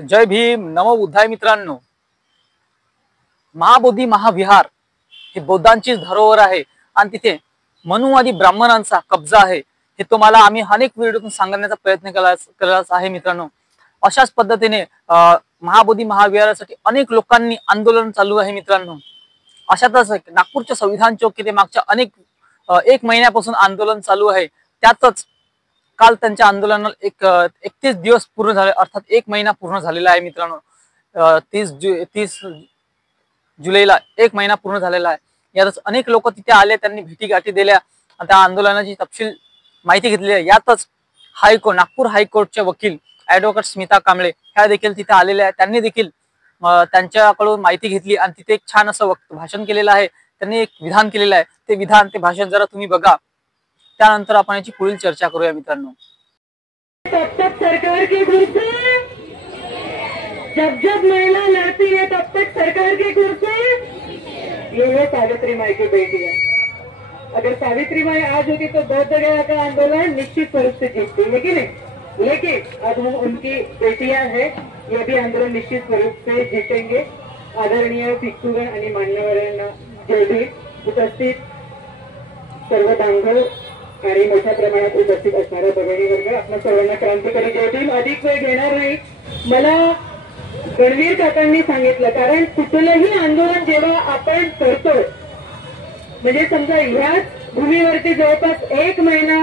जय भीम नवबुद्धाय मित्रांनो। महाबोधी महाविहार हे बौद्धांची धरोहर आहे आणि तिथे मनुवादी ब्राह्मणांचा कब्जा आहे हे तुम्हाला आम्ही अनेक व्हिडिओतून सांगण्याचा प्रयत्न केला आहे मित्रांनो। अशाच पद्धतीने महाबोधी महाविहारासाठी अनेक लोकांनी आंदोलन चालू आहे मित्रांनो। अशातच नागपूरच्या संविधान चौक येथे मागच्या एक महिन्यापासून आंदोलन चालू आहे। त्यातच काल त्यांच्या आंदोलनाला 31 दिवस पूर्ण झाले, अर्थात एक महिना पूर्ण झालेला आहे मित्रांनो। 30 जुलैला एक महिना पूर्ण झालेला आहे। यातच अनेक लोक तिथे आले, त्यांनी भेटीगाठी दिल्या आणि त्या आंदोलनाची तपशील माहिती घेतली आहे। यातच नागपूर हायकोर्टचे वकील ॲडव्होकेट स्मिता कांबळे ह्या देखील तिथे आलेल्या आहेत। त्यांनी देखील त्यांच्याकडून माहिती घेतली आणि तिथे एक छान असं भाषण केलेलं आहे। त्यांनी एक विधान केलेलं आहे, ते भाषण जरा तुम्ही बघा, त्यानंतर आपण याची पुढील चर्चा करूया मित्रांनो। तब तक सरकार के गुर से, जब जब महिला लड़ती है तब तक सरकार के गुर से। ये है सावित्री माई की बेटियां। अगर सावित्री माई आज होती तो बौद्ध गया का आंदोलन निश्चित स्वरूप से जीतती, लेकिन अब हम उनकी बेटियां हैं, ये भी आंदोलन निश्चित स्वरूप से जीतेंगे। आदरणीय भिक्षुगण आणि मान्यवरांना जय भीम। उपस्थित सर्व बांधव आणि मोठ्या प्रमाणात उपस्थित असणारा भगिनी वर्ग, आपण सर्वांना क्रांतिकारी जय भीम। अधिक वेळ घेणार नाही। मला गणवीर काकांनी सांगितलं, कारण कुठलंही आंदोलन जेव्हा आपण करतो, म्हणजे समजा ह्याच भूमीवरती जवळपास एक महिना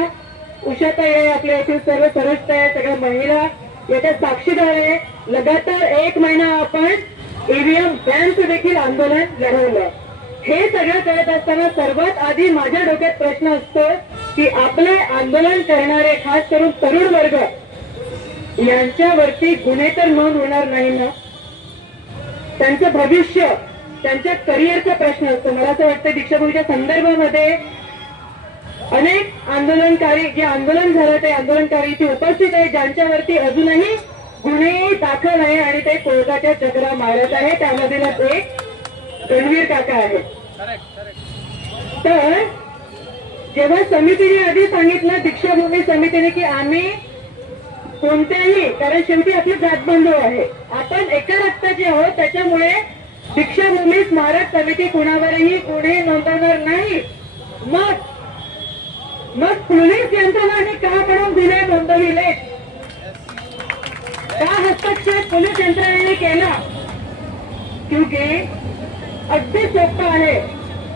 उषाताई आहे, आपल्या येथील सर्व सरुष्ट आहे, सगळ्या महिला याच्या साक्षीदार आहे, लगातार एक महिना आपण ईव्हीएम बॅनचं देखील आंदोलन लढवलं। हे सगळं करत असताना सर्वात आधी माझ्या डोक्यात प्रश्न असतो की आपले आंदोलन करणारे खास करून तरुण वर्ग यांच्यावरती गुन्हे तर नोंद होणार नाही ना? त्यांचं भविष्य, त्यांच्या करिअरचा प्रश्न असतो। मला असं वाटतं दीक्षाभूमीच्या संदर्भामध्ये अनेक आंदोलनकारी, जे आंदोलन झालं ते आंदोलनकारीची उपस्थित आहे, ज्यांच्यावरती अजूनही गुन्हे दाखल आहे आणि ते कोर्टाच्या चक्रा मारत आहे, त्यामधीलच एक गणवीर काका आहे। तर जेव्हा समितीने आधी सांगितलं, दीक्षाभूमी समितीने, की आम्ही कोणत्याही, कारण शेवटी आपली जातबंधू आहे, आपण एका रक्ताचे आहोत, त्याच्यामुळे दीक्षाभूमी स्मारक समिती कुणावरही गुन्हे नोंदवणार नाही। मग पोलीस यंत्रणाने का म्हणून गुन्हे नोंदविले, का हस्तक्षेप पोलीस यंत्रणेने केला? क्योंकि अगदी सोपं आहे।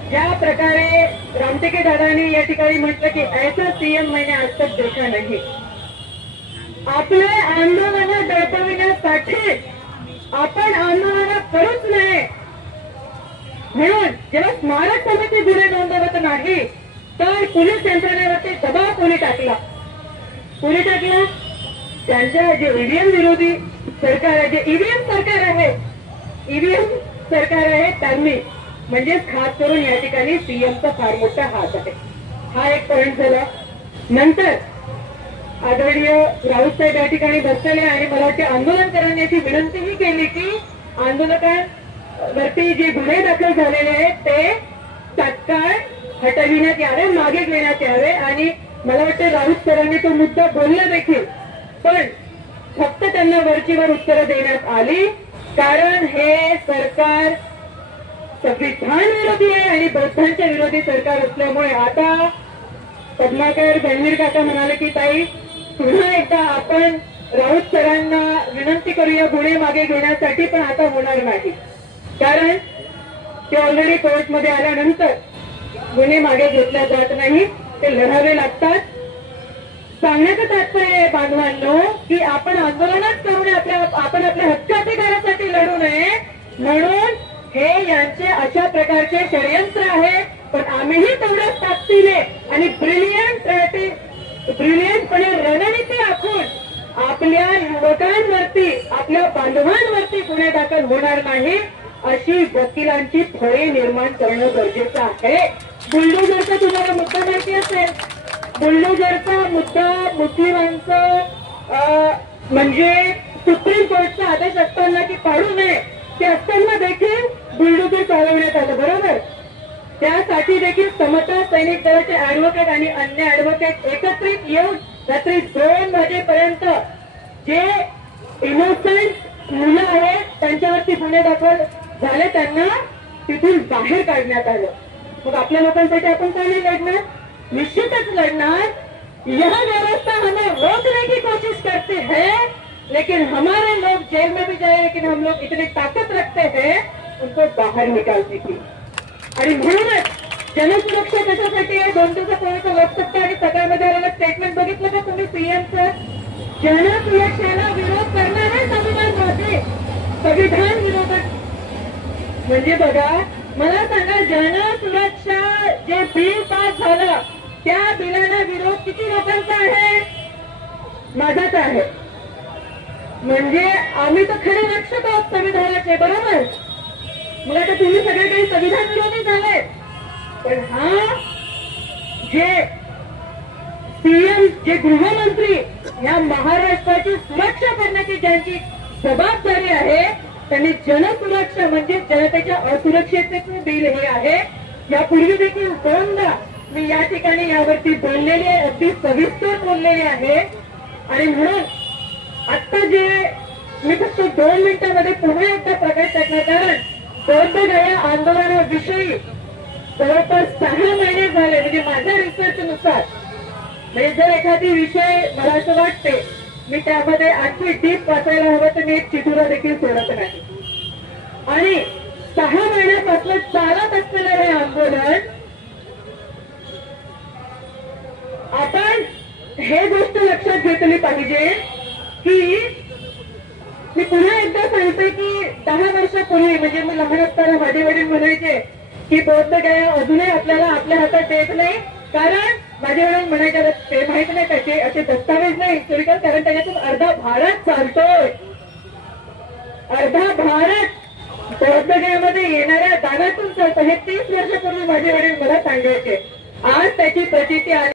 ज्या प्रकारे रामटेके दादांनी या ठिकाणी म्हटलं की ऐसा सीएम मैंने आज तक देखा नहीं। आपले आंदोलन दडपविण्यासाठी आपण आंदोलन करूच नये, म्हणून जेव्हा स्मारक समिती गुन्हे नोंदवत नाही तर पोलीस यंत्रणेवरती दबाव कोणी टाकला? त्यांच्या जे ईव्हीएम विरोधी सरकार आहे, जे ईव्हीएम सरकार आहे त्यांनी, म्हणजे खास करून या ठिकाणी सीएमचा फार मोठा हात आहे। हा एक पॉइंट झाला। नंतर आदरणीय राऊत साहेब या ठिकाणी बसलेले आणि मला वाटते आंदोलनकरांनी याची विनंतीही केली की आंदोलकांवरती जे गुन्हे दाखल झालेले आहेत ते तात्काळ हटविण्यात यावे, मागे घेण्यात यावे। आणि मला वाटतं राऊत सरांनी तो मुद्दा बोलला देखील, पण फक्त त्यांना वरचीवर उत्तरं देण्यात आली, कारण हे सरकार संविधान विरोधी आहे आणि बौद्धांच्या विरोधी सरकार असल्यामुळे आता पद्माकर गणवीर काका म्हणाले की ताई पुन्हा एकदा आपण राऊत सरांना विनंती करूया गुन्हे मागे घेण्यासाठी, पण आता होणार नाही, कारण ते ऑलरेडी कोर्टमध्ये आल्यानंतर गुन्हे मागे घेतल्या जात नाही, ते लढावे लागतात। सांगण्याचं तात्पर्य आहे बांधवांनो की आपण आंदोलनच करू नये, आपण आपल्या हक्काधिकारासाठी लढू नये, म्हणून हे यांचे अशा प्रकारचे षडयंत्र आहे। पण आम्हीही तेवढ्याच ताकदीने आणि ब्रिलियंटपणे रणनीती आखून आपल्या युवकांवरती, आपल्या बांधवांवरती गुन्हे दाखल होणार नाही, अशी वकिलांची फळे निर्माण करणं गरजेचं आहे। बुलडोझरचा तुम्हाला मुद्दा माहिती असेल, बुलडोझरचा मुद्दा मुस्लिमांचं म्हणजे सुप्रीम कोर्टचा आदेश असताना की पाडू नये, ते असताना देखील बुलडोझर चालवण्यात आलं, बरोबर? त्यासाठी देखील समता सैनिक दलाचे ऍडव्होकेट आणि अन्य ऍडव्होकेट एकत्रित येऊन रात्री 2 वाजेपर्यंत जे इनोसंट मुलं आहेत त्यांच्यावरती गुन्हे दाखल झाले, त्यांना तिथून बाहेर काढण्यात आलं. मग आपल्या लोकांसाठी आपण काय नाही लढणार? निश्चितच लढणार. यह व्यवस्था हमें रोकने की कोशिश करते हैं, लेकिन हमारे लोग जेल में भी जाए, लेकिन हम लोग इतनी ताकत रखते हैं उनको बाहर निकालने की. आणि म्हणूनच जनसुरक्षा कशासाठी आहे? 2 दिवसापूर्वीचं लोकसत्ता आणि सगळ्यामध्ये आलेलं स्टेटमेंट बघितलं का तुम्ही सीएमचं? जनसुरक्षेला विरोध करणारे संविधानवादी, संविधान विरोधक. म्हणजे बघा, मला सांगा, जनसुरक्षा जे बिल पास झालं त्या बिलाला विरोध किती लोकांचा आहे? माझाच आहे. म्हणजे आम्ही तर खरे रक्षक आहोत संविधानाचे, बरोबर? मग आता तुम्ही सगळे काही संविधान विरोधी झाले. पण हा जे सीएम, जे गृहमंत्री या महाराष्ट्राची सुरक्षा करण्याची ज्यांची जबाबदारी आहे, त्यांनी जनसुरक्षा म्हणजे जनतेच्या असुरक्षिततेचं बिल हे आहे. यापूर्वी देखील 2दा मी या ठिकाणी यावरती बोललेली आहे, अगदी सविस्तर बोललेली आहे. आणि म्हणून आता जे मी फक्त 2 मिनिटांमध्ये पुन्हा एकदा प्रकाश टाकणार, कारण बौद्धगया आंदोलनाविषयी जवळपास 6 महिने झाले. म्हणजे माझ्या रिसर्चनुसार, म्हणजे जर एखादी विषय मला असं वाटते मी त्यामध्ये आणखी डीप वाचायला हवं, तर मी एक चिठुरा देखील सोडत नाही. आणि 6 महिन्यापासून चालत असलेलं हे आंदोलन, आपण हे गोष्ट लक्षात घेतली पाहिजे की मी पुन्हा एकदा सांगते की 10 वर्षापूर्वी, म्हणजे मी लहान असताना माझे वडील म्हणायचे की बौद्धगया अजूनही आपल्याला आपल्या हातात देत नाही, कारण माझे वडील म्हणायचे ते माहित नाही त्याचे असे दस्तावेज नाही हिस्टोरिकल, कारण त्याच्यातून अर्धा भारत चालतोय. अर्धा भारत बौद्धगयामध्ये येणाऱ्या दानातून चालतं. हे 30 वर्षापूर्वी माझे वडील मला सांगायचे. आज त्याची प्रचिती आली.